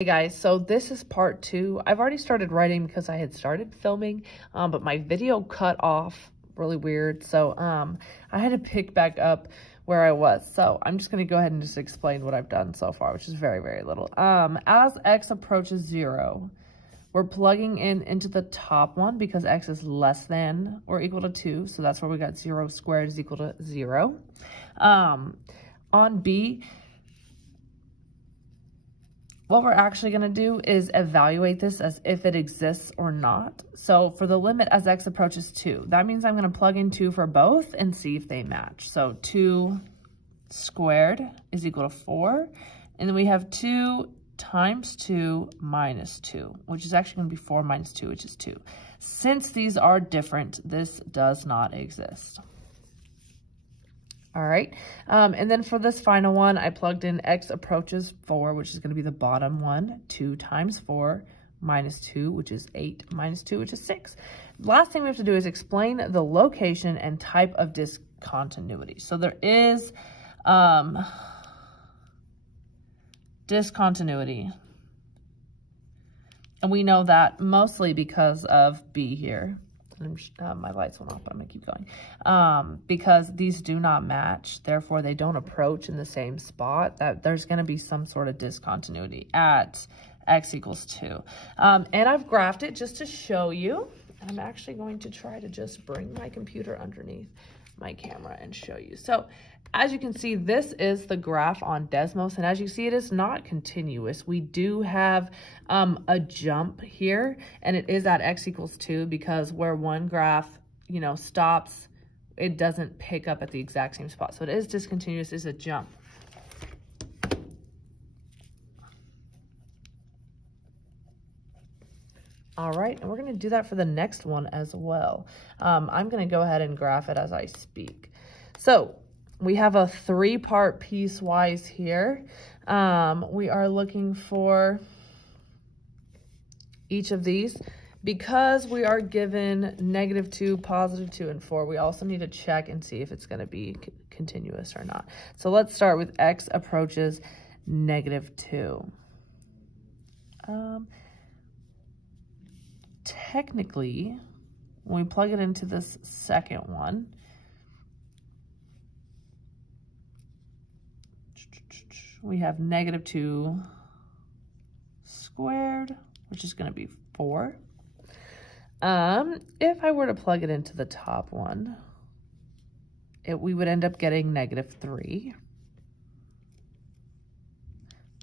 Hey guys, so this is part 2. I've already started writing because I had started filming, but my video cut off really weird. So I had to pick back up where I was. So I'm just going to go ahead and just explain what I've done so far, which is very, very little. As x approaches 0, we're plugging into the top one because x is less than or equal to 2. So that's where we got 0 squared is equal to 0. On B, what we're actually going to do is evaluate this as if it exists or not. So for the limit as x approaches 2, that means I'm going to plug in 2 for both and see if they match. So 2 squared is equal to 4. And then we have 2 times 2 minus 2, which is actually going to be 4 minus 2, which is 2. Since these are different, this does not exist. All right, and then for this final one, I plugged in x approaches 4, which is going to be the bottom one, 2 times 4 minus 2, which is 8 minus 2, which is 6. Last thing we have to do is explain the location and type of discontinuity. So there is discontinuity, and we know that mostly because of B here. My lights went off, but I'm gonna keep going. Because these do not match, therefore they don't approach in the same spot, that there's gonna be some sort of discontinuity at x equals 2. And I've graphed it just to show you. I'm actually going to try to just bring my computer underneath my camera and show you. So as you can see, this is the graph on Desmos, and as you see, it is not continuous. We do have a jump here, and it is at x equals 2 because where one graph, stops, it doesn't pick up at the exact same spot. So it is discontinuous, it's a jump. All right, and we're going to do that for the next one as well. I'm going to go ahead and graph it as I speak. So we have a 3-part piecewise here. We are looking for each of these. Because we are given -2, +2, and 4, we also need to check and see if it's going to be continuous or not. So let's start with x approaches -2. Technically, when we plug it into this second one, we have -2 squared, which is going to be 4. If I were to plug it into the top one, we would end up getting -3.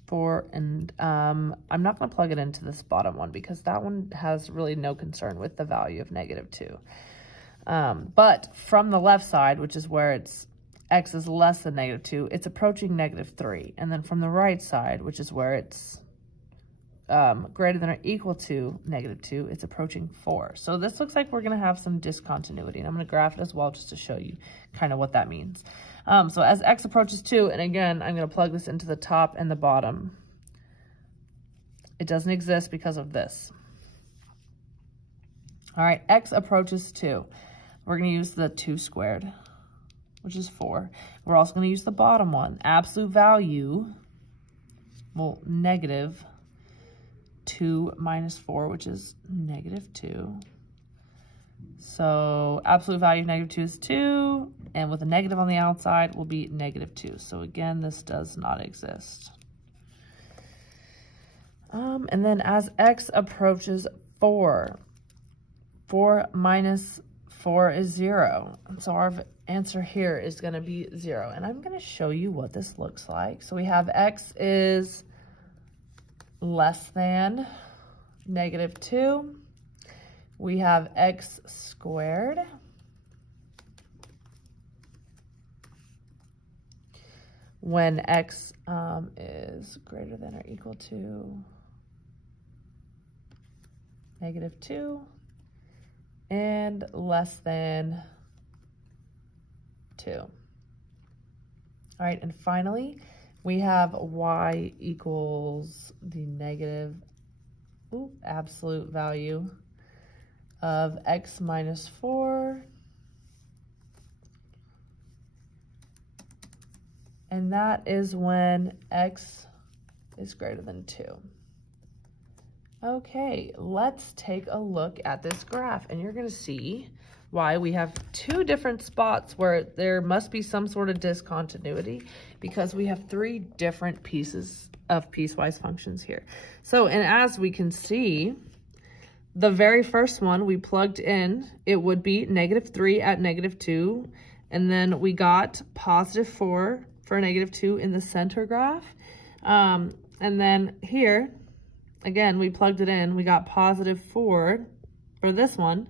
4, and I'm not going to plug it into this bottom one because that one has really no concern with the value of -2. But from the left side, which is where x is less than -2, it's approaching -3. And then from the right side, which is where it's greater than or equal to -2, it's approaching 4. So this looks like we're going to have some discontinuity, and I'm going to graph it as well just to show you kind of what that means. So as x approaches 2, and again, I'm going to plug this into the top and the bottom. It doesn't exist because of this. All right, x approaches 2. We're going to use the 2 squared, which is 4. We're also going to use the bottom one. Absolute value, well, -2 minus 4, which is -2. So absolute value of -2 is 2, and with a negative on the outside will be -2. So again, this does not exist. And then as x approaches 4, 4 minus 4 is 0. So our answer here is going to be 0. And I'm going to show you what this looks like. So we have x is less than -2. We have x squared. When x is greater than or equal to -2 and less than 2. All right, and finally, we have y equals the absolute value of x minus 4. And that is when x is greater than 2. Okay, let's take a look at this graph, and you're going to see why we have two different spots where there must be some sort of discontinuity, because we have three different pieces of piecewise functions here. So, and as we can see, the very first one we plugged in, it would be -3 at -2, and then we got +4 for -2 in the center graph. And then here, again, we plugged it in, we got +4 for this one.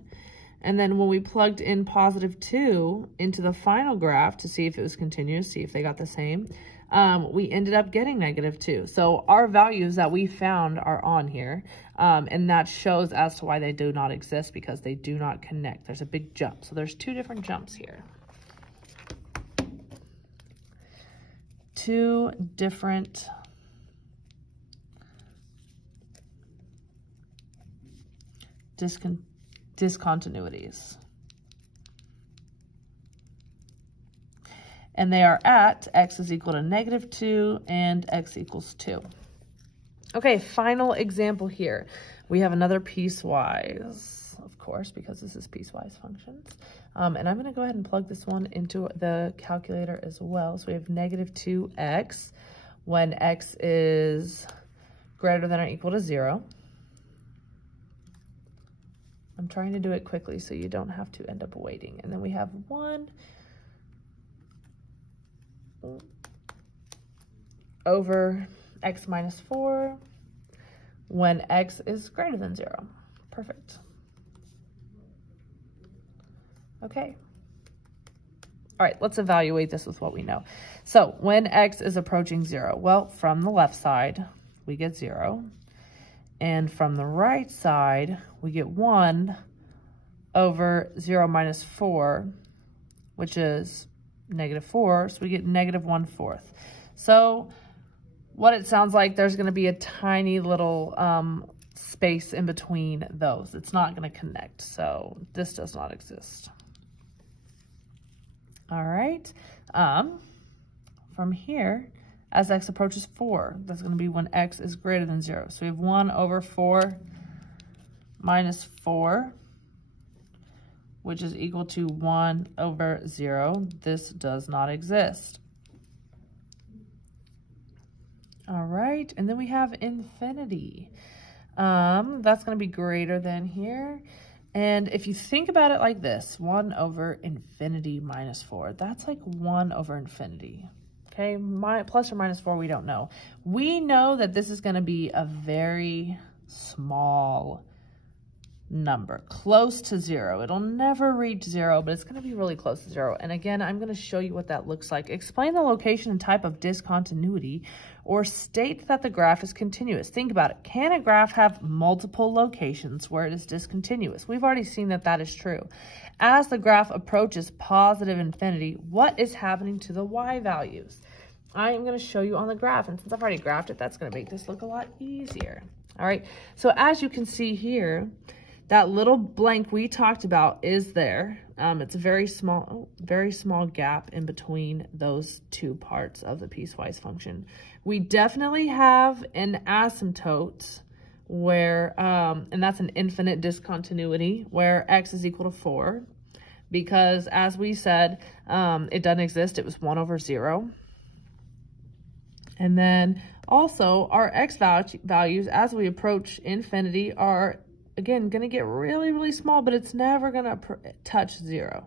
And then when we plugged in +2 into the final graph to see if it was continuous, see if they got the same, we ended up getting -2. So our values that we found are on here. And that shows as to why they do not exist, because they do not connect. There's a big jump. So there's two different jumps here. Two different discontinuities. And they are at x is equal to -2 and x equals 2. Okay, final example here. We have another piecewise, of course, because this is piecewise functions. And I'm going to go ahead and plug this one into the calculator as well. So we have -2x when x is greater than or equal to 0. I'm trying to do it quickly so you don't have to end up waiting. And then we have 1 over x minus 4 when x is greater than 0. Perfect. Okay. All right, let's evaluate this with what we know. So when x is approaching 0, well, from the left side, we get 0. And from the right side, we get 1 over 0 minus 4, which is -4, so we get -1/4. So what it sounds like, there's going to be a tiny little space in between those. It's not going to connect, so this does not exist. All right. From here, as x approaches 4, that's going to be when x is greater than 0. So we have 1 over 4 minus 4, which is equal to 1 over 0. This does not exist. All right, and then we have infinity. That's going to be greater than here. And if you think about it like this, 1 over infinity minus 4, that's like 1 over infinity. Okay, plus or minus 4, we don't know. We know that this is going to be a very small number, close to 0. It'll never reach 0, but it's going to be really close to 0. And again, I'm going to show you what that looks like. Explain the location and type of discontinuity, or state that the graph is continuous. Think about it. Can a graph have multiple locations where it is discontinuous? We've already seen that that is true. As the graph approaches positive infinity, what is happening to the y values? I am going to show you on the graph, and since I've already graphed it, that's going to make this look a lot easier. All right, so as you can see here, that little blank we talked about is there. It's a very small gap in between those two parts of the piecewise function. We definitely have an asymptote where, and that's an infinite discontinuity, where x is equal to 4, because as we said, it doesn't exist. It was 1 over 0. And then also our x values as we approach infinity are, again, going to get really, really small, but it's never going to touch 0.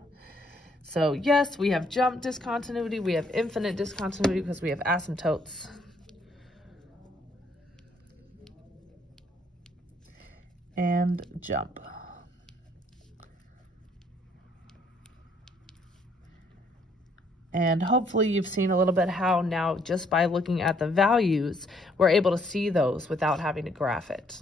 So yes, we have jump discontinuity. We have infinite discontinuity because we have asymptotes. And jump. And hopefully you've seen a little bit how now, just by looking at the values, we're able to see those without having to graph it.